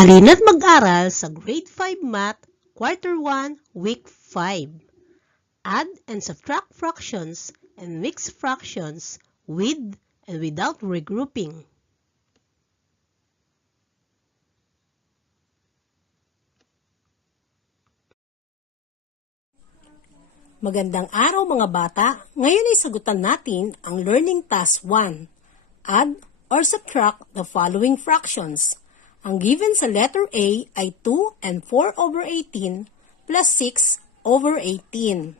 Halina't mag-aral sa Grade 5 Math, Quarter 1, Week 5. Add and subtract fractions and mix fractions with and without regrouping. Magandang araw mga bata! Ngayon ay sagutan natin ang Learning Task 1. Add or subtract the following fractions. Ang given sa letter A ay 2 and 4 over 18 plus 6 over 18.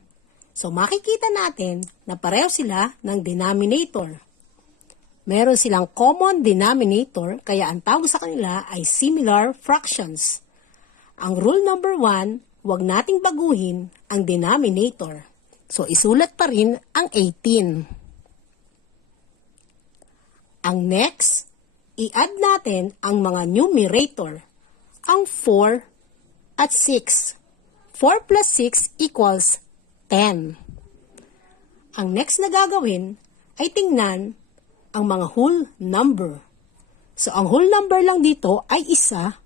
So makikita natin na pareho sila ng denominator. Meron silang common denominator kaya ang tawag sa kanila ay similar fractions. Ang rule number 1, huwag nating baguhin ang denominator. So isulat pa rin ang 18. Ang next, i-add natin ang mga numerator, ang 4 at 6. 4 plus 6 equals 10. Ang next na gagawin ay tingnan ang mga whole number. So ang whole number lang dito ay isa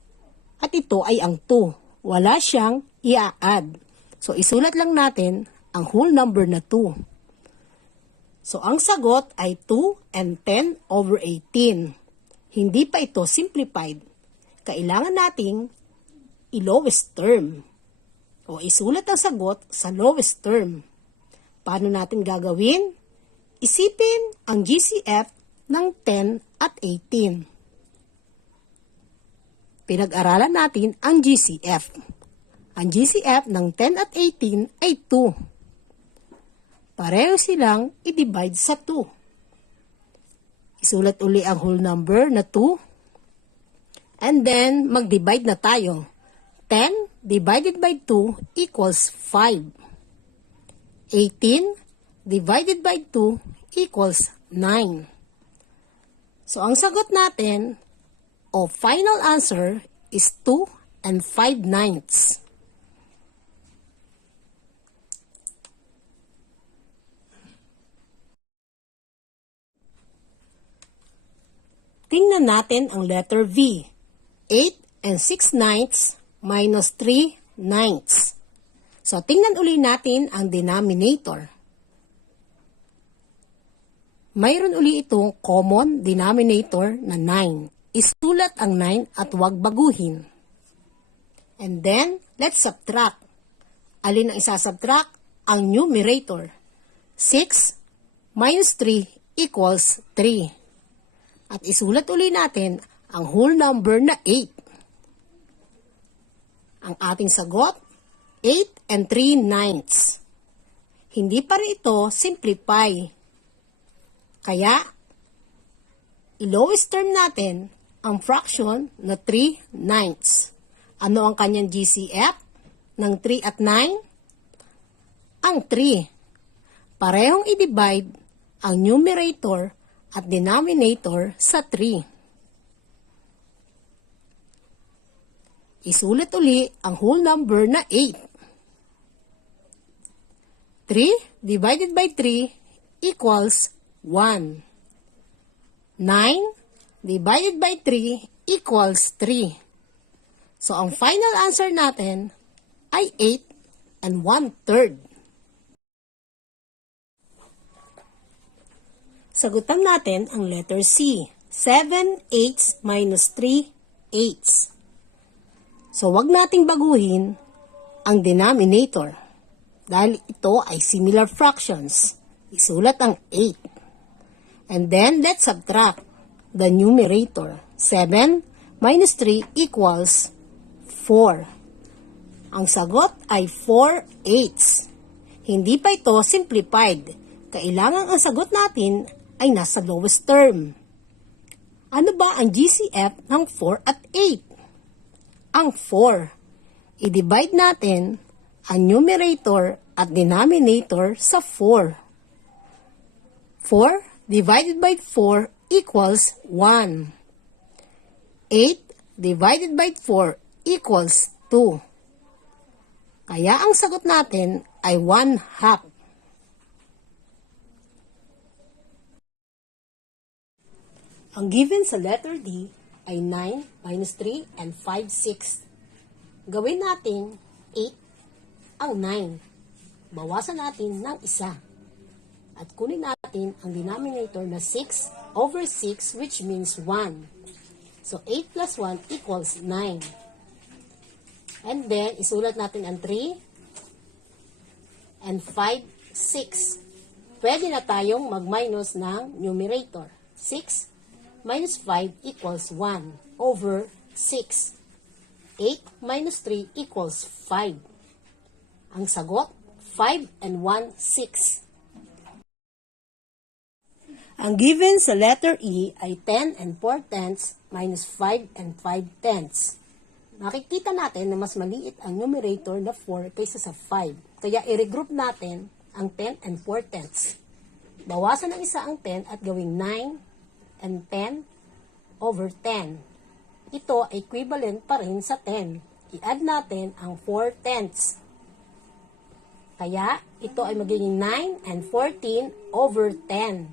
at ito ay ang 2. Wala siyang i-add. So isulat lang natin ang whole number na 2. So ang sagot ay 2 and 10 over 18. Hindi pa ito simplified. Kailangan nating i-lowest term. O isulat ang sagot sa lowest term. Paano natin gagawin? Isipin ang GCF ng 10 at 18. Pinag-aralan natin ang GCF. Ang GCF ng 10 at 18 ay 2. Pareho silang i-divide sa 2. Isulat uli ang whole number na 2. And then, mag-divide na tayo. 10 divided by 2 equals 5. 18 divided by 2 equals 9. So, ang sagot natin, o final answer, is 2 and 5/9. Tingnan natin ang letter V. 8 and 6/9 minus 3/9. So, tingnan uli natin ang denominator. Mayroon uli itong common denominator na 9. Isulat ang 9 at huwag baguhin. And then, let's subtract. Alin ang isasubtract? Ang numerator. 6 minus 3 equals 3. At isulat uli natin ang whole number na 8. Ang ating sagot, 8 and 3/9. Hindi pa rin ito simplify. Kaya, i-lowest term natin ang fraction na 3/9. Ano ang kanyang GCF ng 3 at 9? Ang 3. Parehong i-divide ang numerator at denominator sa 3. Isulat uli ang whole number na 8. 3 divided by 3 equals 1. 9 divided by 3 equals 3. So, ang final answer natin ay 8 and 1/3. Sagutan natin ang letter C. 7/8 minus 3/8. So, wag nating baguhin ang denominator. Dahil ito ay similar fractions. Isulat ang 8. And then, let's subtract the numerator. 7 minus 3 equals 4. Ang sagot ay 4/8. Hindi pa ito simplified. Kailangan ang sagot natin ay nasa lowest term. Ano ba ang GCF ng 4 at 8? Ang 4. I-divide natin ang numerator at denominator sa 4. 4 divided by 4 equals 1. 8 divided by 4 equals 2. Kaya ang sagot natin ay 1/2. Ang given sa letter D ay 9 minus 3 and 5, 6. Gawin natin 8 ang 9. Bawasan natin ng isa. At kunin natin ang denominator na 6 over 6 which means 1. So 8 plus 1 equals 9. And then, isulat natin ang 3 and 5, 6. Pwede na tayong mag-minus ng numerator. 6 minus 5 equals 1 over 6. 8 minus 3 equals 5. Ang sagot, 5 and 1, 6. Ang given sa letter E ay 10 and 4 tenths minus 5 and 5 tenths. Makikita natin na mas maliit ang numerator na 4 kaysa sa 5. Kaya i-regroup natin ang 10 and 4 tenths. Bawasan ng isa ang 10 at gawing 9 and 10 over 10. Ito ay equivalent pa rin sa 10. I-add natin ang 4 tenths. Kaya ito ay magiging 9 and 14 over 10.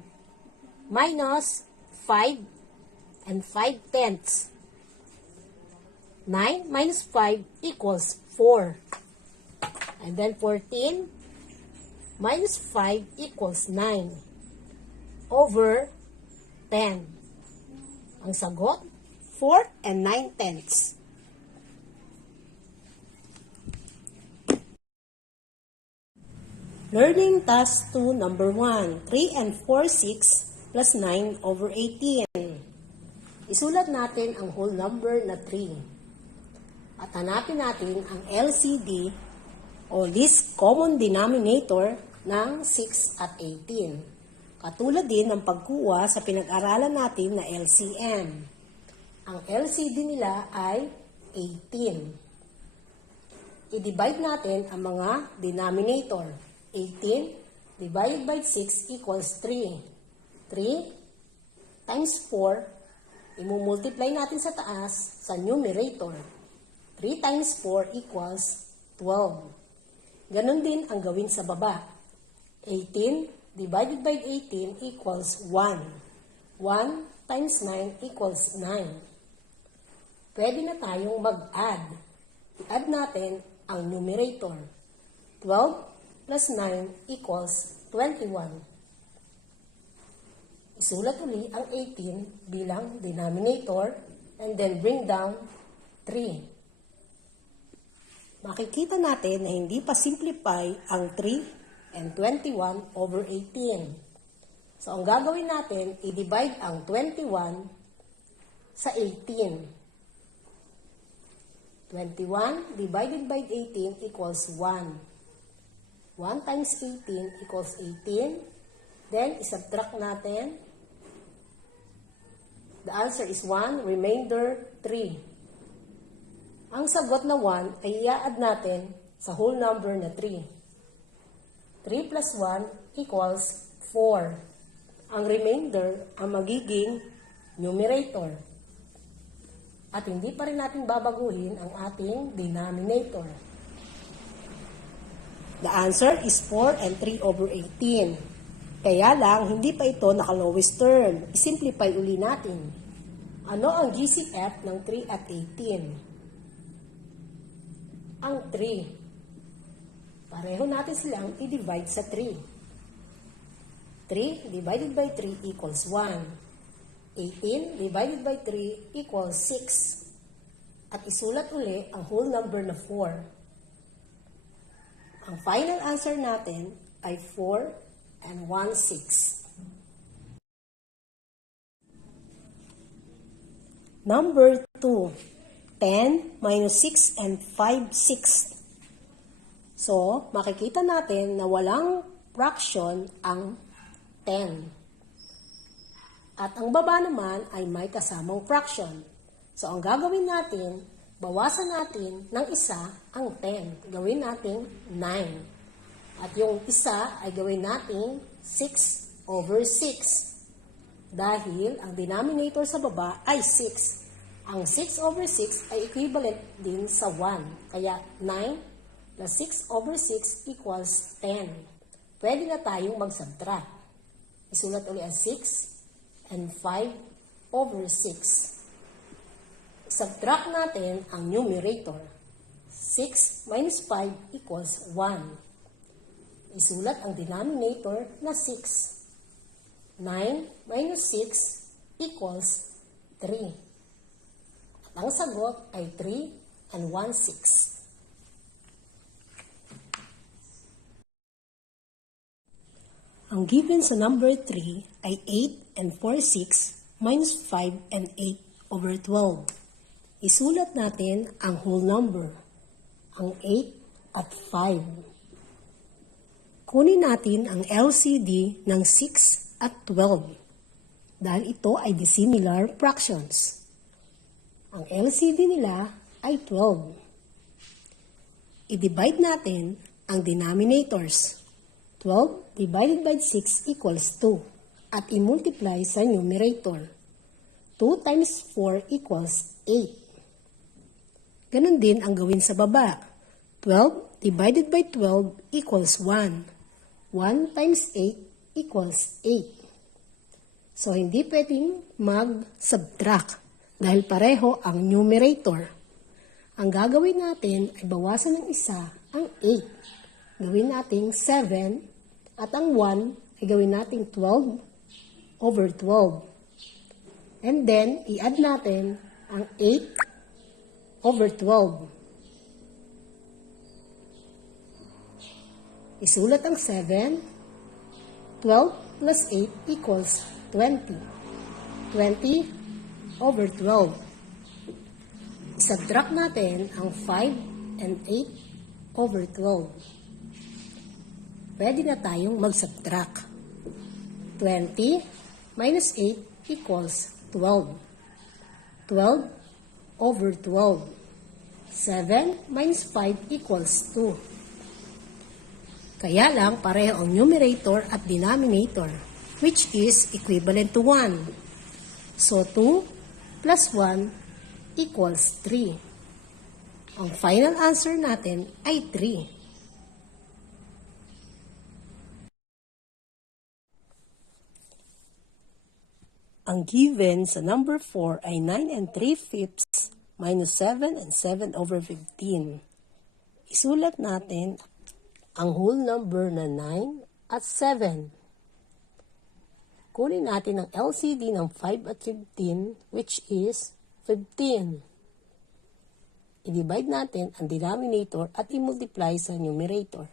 Minus 5 and 5 tenths. 9 minus 5 equals 4. And then 14 minus 5 equals 9 over 10. Ang sagot, 4 and 9 tenths. Learning Task 2, number 1. 3 and 4, 6 plus 9 over 18. Isulat natin ang whole number na 3. At hanapin natin ang LCD o least common denominator ng 6 at 18. Katulad din ng pagkuha sa pinag-aralan natin na LCM. Ang LCD nila ay 18. I-divide natin ang mga denominator. 18 divided by 6 equals 3. 3 times 4, imumultiply natin sa taas sa numerator. 3 times 4 equals 12. Ganon din ang gawin sa baba. 18 divided by 18 equals 1. 1 times 9 equals 9. Pwede na tayong mag-add. I-add natin ang numerator. 12 plus 9 equals 21. Isulat uli ang 18 bilang denominator and then bring down 3. Makikita natin na hindi pa simplify ang 3 and 21 over 18. So, ang gagawin natin, i-divide ang 21 sa 18. 21 divided by 18 equals 1. 1 times 18 equals 18. Then, isubtract natin. The answer is 1, remainder 3. Ang sagot na 1 ay i-add natin sa whole number na 3. 3 plus 1 equals 4. Ang remainder ang magiging numerator. At hindi pa rin natin babaguhin ang ating denominator. The answer is 4 and 3 over 18. Kaya lang, hindi pa ito naka-lowest term. I-simplify uli natin. Ano ang GCF ng 3 at 18? Ang 3. Pareho natin silang i-divide sa 3. 3 divided by 3 equals 1. 18 divided by 3 equals 6. At isulat uli ang whole number na 4. Ang final answer natin ay 4 and 1, 6. Number 2. 10 minus 6 and 5, 6. So, makikita natin na walang fraction ang 10. At ang baba naman ay may kasamang fraction. So, ang gagawin natin, bawasan natin ng isa ang 10. Gawin natin 9. At yung isa ay gawin natin 6 over 6. Dahil ang denominator sa baba ay 6. Ang 6 over 6 ay equivalent din sa 1. Kaya 9 plus 6 over 6 equals 10. Pwede na tayong mag-subtract. Isulat ulit ang 6 and 5 over 6. Subtract natin ang numerator. 6 minus 5 equals 1. Isulat ang denominator na 6. 9 minus 6 equals 3. At ang sagot ay 3 and 1/6. Ang given sa number 3 ay 8 and 4/6 minus 5 and 8 over 12. Isulat natin ang whole number, ang 8 at 5. Kunin natin ang LCD ng 6 at 12 dahil ito ay dissimilar fractions. Ang LCD nila ay 12. I-divide natin ang denominators. 12 divided by 6 equals 2 at i-multiply sa numerator. 2 times 4 equals 8. Ganon din ang gawin sa baba. 12 divided by 12 equals 1. 1 times 8 equals 8. So, hindi pwedeng mag-subtract dahil pareho ang numerator. Ang gagawin natin ay bawasan ng isa ang 8. Gawin natin 7 at ang 1 ay gawin natin 12 over 12. And then, i-add natin ang 8 over 12. Isulat ang 7. 12 plus 8 equals 20. 20 over 12. Subtract natin ang 5 and 8 over 12. Pwede na tayong mag-subtract. 20 minus 8 equals 12. 12 over 12. 7 minus 5 equals 2. Kaya lang pareho ang numerator at denominator, which is equivalent to 1. So 2 plus 1 equals 3. Ang final answer natin ay 3. Ang given sa number 4 ay 9 and 3/5 minus 7 and 7 over 15. Isulat natin ang whole number na 9 at 7. Kunin natin ang LCD ng 5 at 15, which is 15. I-divide natin ang denominator at i-multiply sa numerator.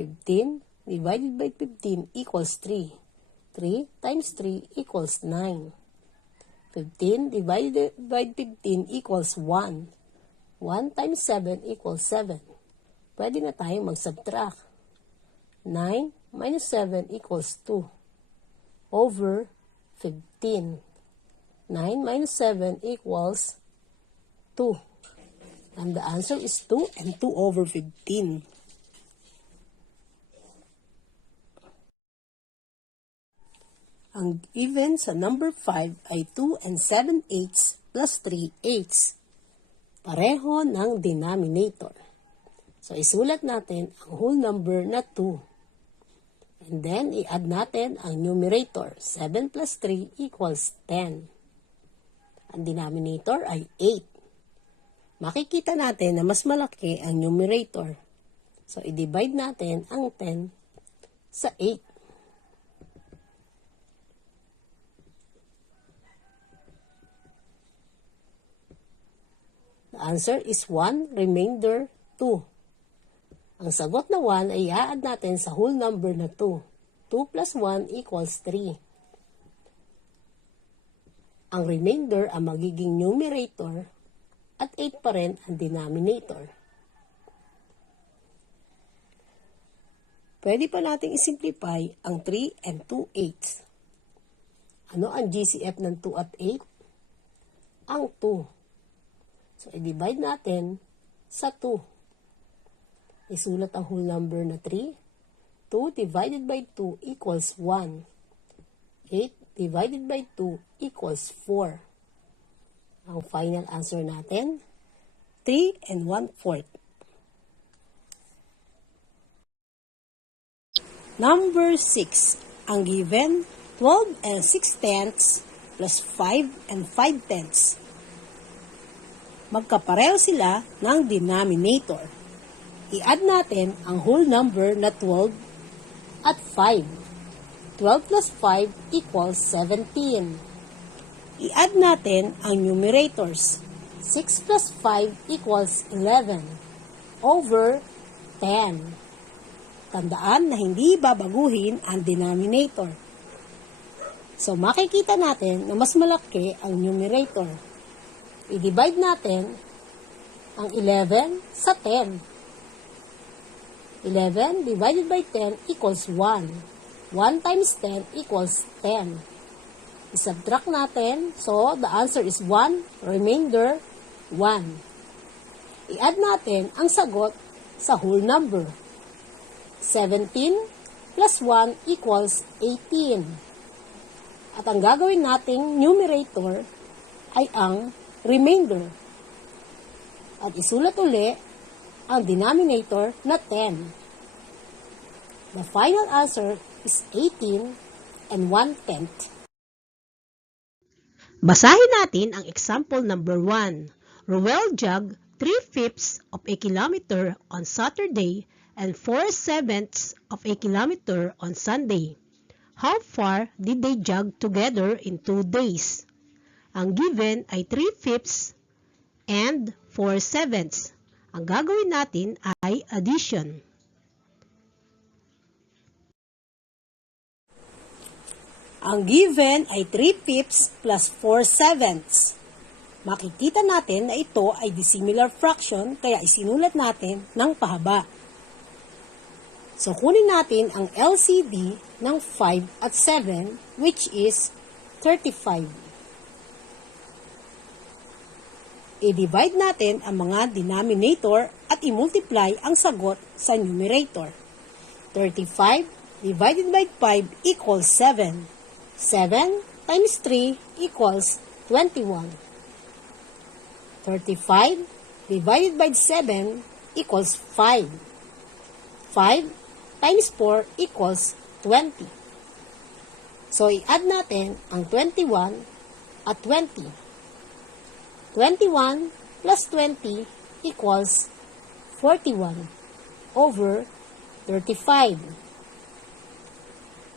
15 divided by 15 equals 3. 3 times 3 equals 9. 15 divided by 15 equals 1. 1 times 7 equals 7. Pwede na tayong mag-subtract. 9 minus 7 equals 2 over 15. 9 minus 7 equals 2. And the answer is 2 and 2 over 15. Ang given sa number 5 ay 2 and 7/8 plus 3/8. Pareho ng denominator. So, isulat natin ang whole number na 2. And then, i-add natin ang numerator. 7 plus 3 equals 10. Ang denominator ay 8. Makikita natin na mas malaki ang numerator. So, i-divide natin ang 10 sa 8. The answer is 1, remainder 2. Ang sagot na 1 ay i-add natin sa whole number na 2. 2 plus 1 equals 3. Ang remainder ang magiging numerator at 8 pa rin ang denominator. Pwede pa nating isimplify ang 3 and 2/8. Ano ang GCF ng 2 at 8? Ang 2. So, i-divide natin sa 2. Isulat ang whole number na 3. 2 divided by 2 equals 1. 8 divided by 2 equals 4. Ang final answer natin, 3 and 1/4. Number 6. Ang given, 12 and 6/10 plus 5 and 5/10. magkapareho sila ng denominator. I-add natin ang whole number na 12 at 5. 12 plus 5 equals 17. I-add natin ang numerators. 6 plus 5 equals 11 over 10. Tandaan na hindi babaguhin ang denominator. So, makikita natin na mas malaki ang numerator. I-divide natin ang 11 sa 10. 11 divided by 10 equals 1. 1 times 10 equals 10. I-subtract natin. So, the answer is 1, remainder 1. I-add natin ang sagot sa whole number. 17 plus 1 equals 18. At ang gagawin nating numerator ay ang remainder. At isulat uli ang denominator na 10. The final answer is 18 and 1/10. Basahin natin ang example number 1. Roel jogged 3/5 of a kilometer on Saturday and 4/7 of a kilometer on Sunday. How far did they jog together in 2 days? Ang given ay 3/5 and 4/7. Ang gagawin natin ay addition. Ang given ay 3/5 plus 4/7. Makikita natin na ito ay dissimilar fraction kaya isinulat natin ng pahaba. So, kunin natin ang LCD ng 5 at 7 which is 35. I-divide natin ang mga denominator at i-multiply ang sagot sa numerator. 35 divided by 5 equals 7. 7 times 3 equals 21. 35 divided by 7 equals 5. 5 times 4 equals 20. So, i-add natin ang 21 at 20. 21 plus 20 equals 41 over 35.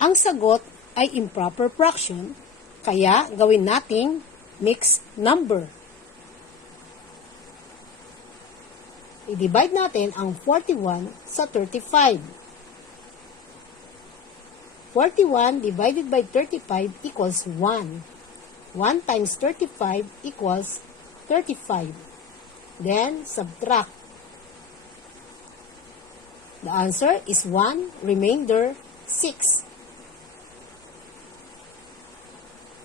Ang sagot ay improper fraction, kaya gawin nating mixed number. I-divide natin ang 41 sa 35. 41 divided by 35 equals 1. 1 times 35 equals 35. Then, subtract. The answer is 1, remainder 6.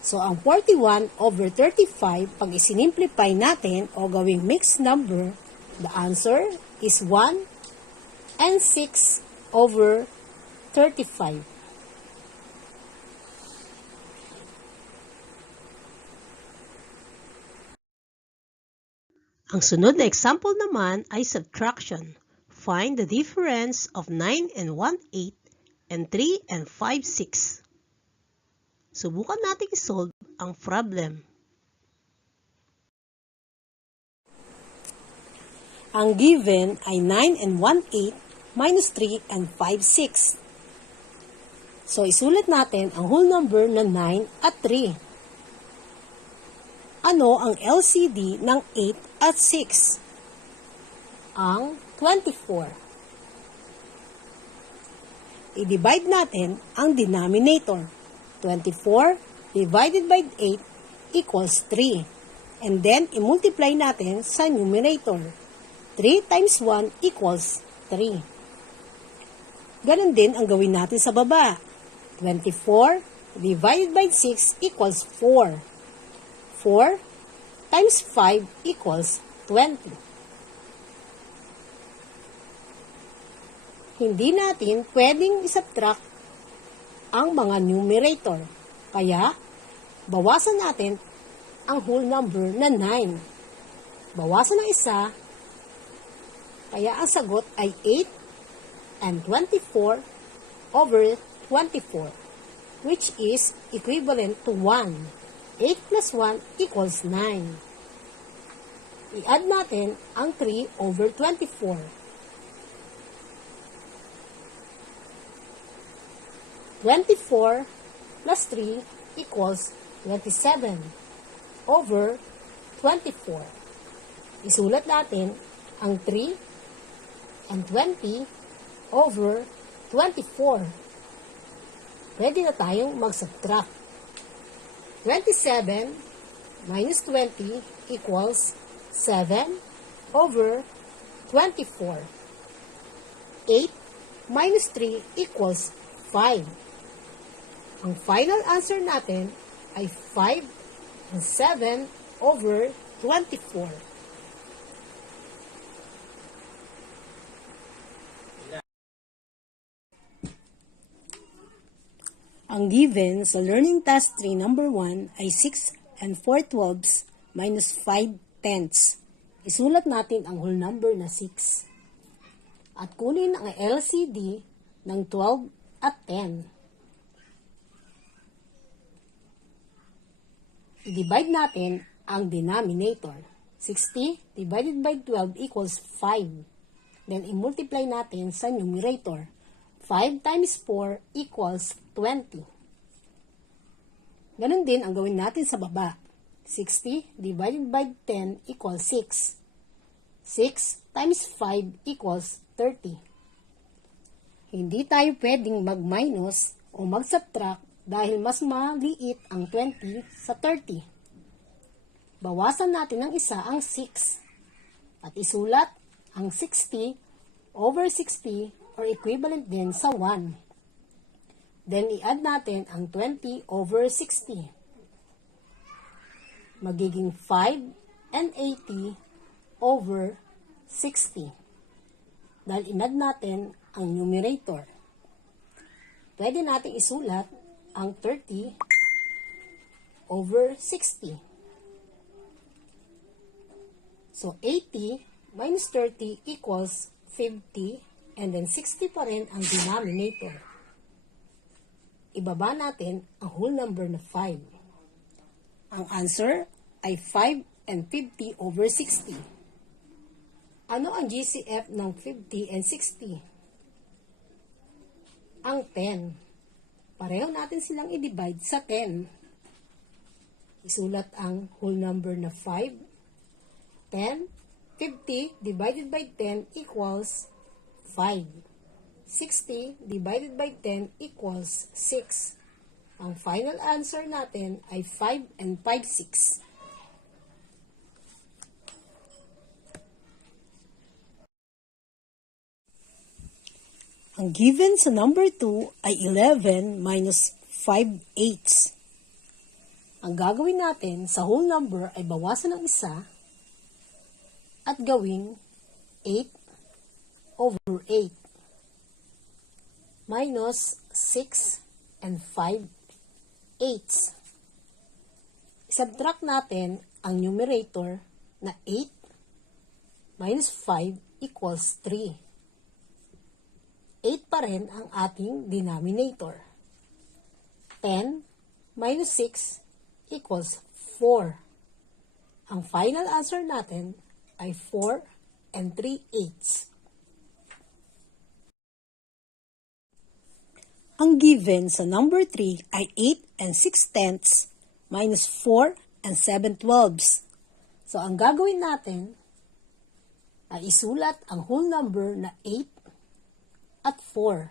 So, ang 41 over 35, pag isinimplify natin o gawing mixed number, the answer is 1 and 6 over 35. Ang sunod na example naman ay subtraction. Find the difference of 9 and 1/8 and 3 and 5/6. Subukan natin i-solve ang problem. Ang given ay 9 and 1/8 minus 3 and 5/6. So, isulat natin ang whole number na 9 at 3. Ano ang LCD ng 8 at 6? Ang 24. I-divide natin ang denominator. 24 divided by 8 equals 3. And then, i-multiply natin sa numerator. 3 times 1 equals 3. Ganon din ang gawin natin sa baba. 24 divided by 6 equals 4. 4 times 5 equals 20. Hindi natin pwedeng isubtract ang mga numerator. Kaya, bawasan natin ang whole number na 9. Bawasan ng isa, kaya ang sagot ay 8 and 24 over 24, which is equivalent to 1. 8 plus 1 equals 9. I-add natin ang 3 over 24. 24 plus 3 equals 27 over 24. Isulat natin ang 3 and 20 over 24. Pwede na tayong mag-subtract. 27 minus 20 equals 7 over 24. 8 minus 3 equals 5. Ang final answer natin ay 5 and 7 over 24. Ang given sa Learning Task 3 number 1 ay 6 and 4/12 minus 5/10. Isulat natin ang whole number na 6. At kunin ang LCD ng 12 at 10. I-divide natin ang denominator. 60 divided by 12 equals 5. Then, i-multiply natin sa numerator. 5 times 4 equals 20. Ganon din ang gawin natin sa baba. 60 divided by 10 equals 6. 6 times 5 equals 30. Hindi tayo pwedeng mag-minus o mag-subtract dahil mas maliit ang 20 sa 30. Bawasan natin ng isa ang 6 at isulat ang 60 over 60 or equivalent din sa 1. Then, i-add natin ang 20 over 60. Magiging 5 and 80 over 60. Dahil in-add natin ang numerator. Pwede natin isulat ang 30 over 60. So, 80 minus 30 equals 50 and then 60 pa rin ang denominator. Ibaba natin ang whole number na 5. Ang answer ay 5 and 50 over 60. Ano ang GCF ng 50 and 60? Ang 10. Pareho natin silang i-divide sa 10. Isulat ang whole number na 5. 10, 50 divided by 10 equals 5. 60 divided by 10 equals 6. Ang final answer natin ay 5 and 5/6. Ang given sa number 2 ay 11 minus 5/8. Ang gagawin natin sa whole number ay bawasan ng isa at gawing 8 over 8 minus 6 and 5/8. Subtract natin ang numerator na 8 minus 5 equals 3. 8 pa rin ang ating denominator. 10 minus 6 equals 4. Ang final answer natin ay 4 and 3/8. Ang given sa number 3 ay 8 and 6/10 minus 4 and 7/12. So, ang gagawin natin ay isulat ang whole number na 8 at 4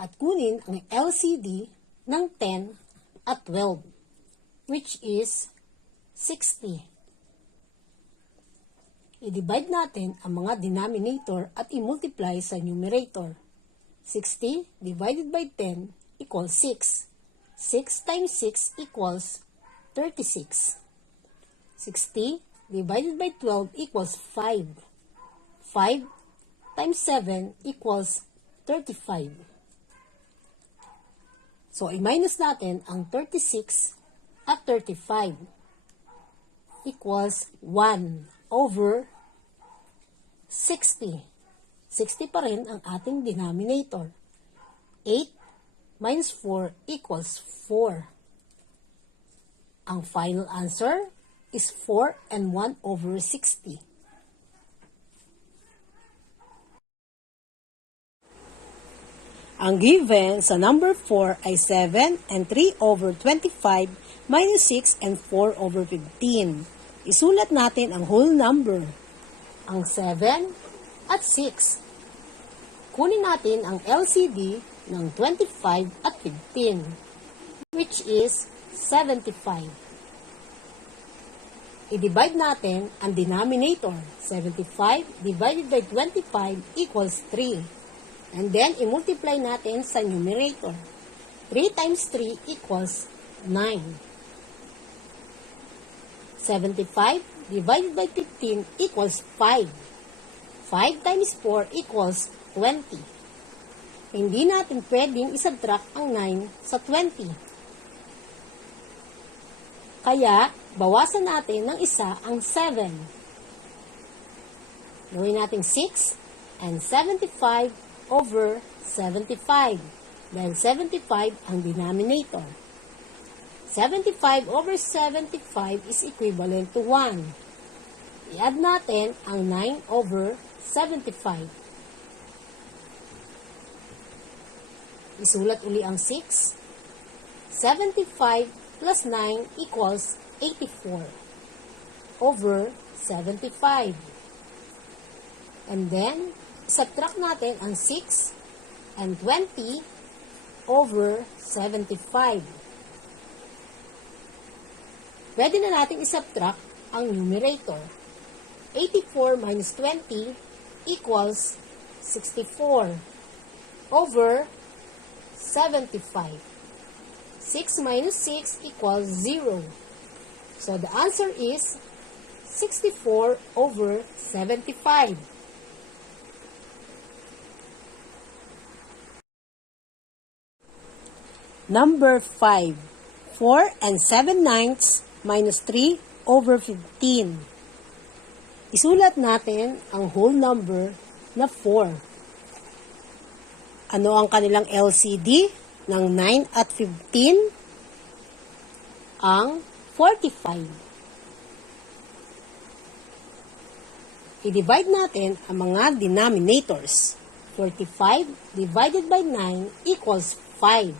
at kunin ang LCD ng 10 at 12 which is 60. I-divide natin ang mga denominator at i-multiply sa numerator. 60 divided by 10 equals 6. 6 times 6 equals 36. 60 divided by 12 equals 5. 5 times 7 equals 35. So, i-minus natin ang 36 at 35 equals 1 over 60. 60 pa rin ang ating denominator. 8 minus 4 equals 4. Ang final answer is 4 and 1 over 60. Ang given sa number 4 ay 7 and 3 over 25 minus 6 and 4 over 15. Isulat natin ang whole number. Ang 7 at 6. Kunin natin ang LCD ng 25 at 15, which is 75. I-divide natin ang denominator. 75 divided by 25 equals 3. And then, i-multiply natin sa numerator. 3 times 3 equals 9. 75 divided by 15 equals 5. 5 times 4 equals 20. Hindi natin pwedeng isubtract ang 9 sa 20. Kaya, bawasan natin ng isa ang 7. Gawin natin 6 and 75 over 75. Dahil 75 ang denominator. 75 over 75 is equivalent to 1. I-add natin ang 9 over 75. Isulat uli ang 6. 75 plus 9 equals 84 over 75. And then, subtract natin ang 6 and 20 over 75. Pwede na natin isubtract ang numerator. 84 minus 20 equals 64 over 75. 6 minus 6 equals 0. So the answer is 64 over 75. Number 5. 4 and 7/9 minus 3 over 15. Isulat natin ang whole number na 4. Ano ang kanilang LCD ng 9 at 15? Ang 45. I-divide natin ang mga denominators. 45 divided by 9 equals 5.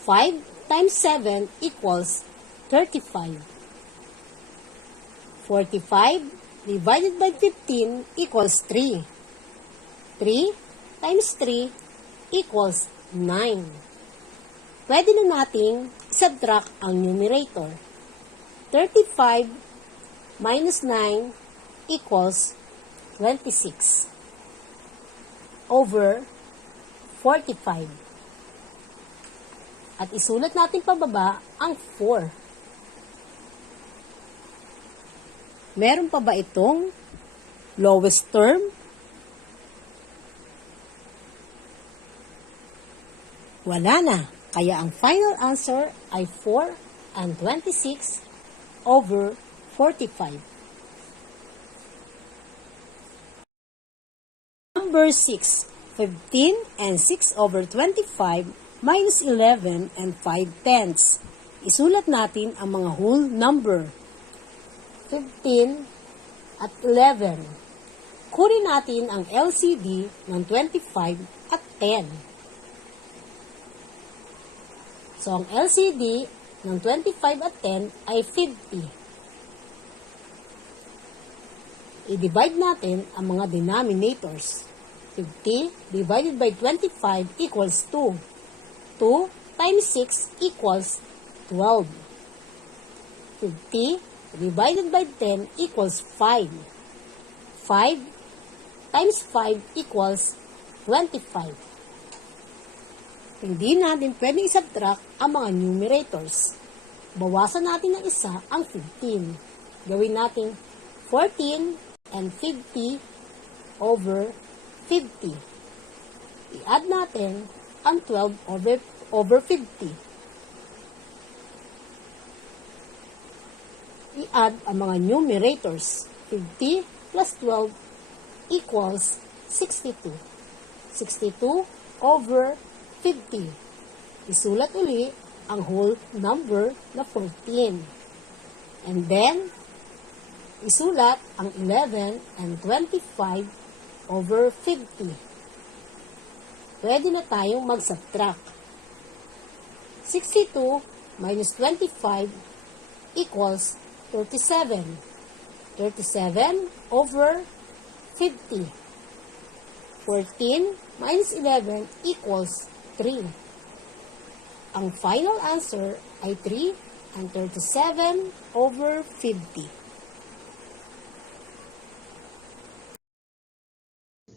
5 times 7 equals 35. 45 divided by 15 equals 3. 3 times 3 equals 9. Pwede na nating subtract ang numerator. 35 minus 9 equals 26 over 45. At isulat natin pababa ang 4. Meron pa ba itong lowest term? Wala na. Kaya ang final answer ay 4 and 26 over 45. Number 6. 15 and 6 over 25 minus 11 and 5/10. Isulat natin ang mga whole number. 15 at 11. Kunin natin ang LCD ng 25 at 10. So, ang LCD ng 25 at 10 ay 50. I-divide natin ang mga denominators. 50 divided by 25 equals 2. 2 times 6 equals 12. 50 divided by 10 equals 5. 5 times 5 equals 25. Hindi natin pwedeng i-subtract ang mga numerators. Bawasan natin ng isa ang 15. Gawin natin 14 and 50 over 50. I-add natin ang 12 over 50. I-add ang mga numerators. 50 plus 12 equals 62. 62 over 50. Isulat uli ang whole number na 14. And then, isulat ang 11 and 25 over 50. Pwede na tayong mag-subtract. 62 minus 25 equals 37. 37 over 50. 14 minus 11 equals 3. Ang final answer ay 3 and 37 over 50.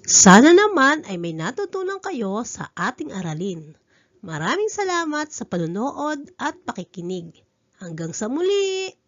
Sana naman ay may natutunan kayo sa ating aralin. Maraming salamat sa panunood at pakikinig. Hanggang sa muli!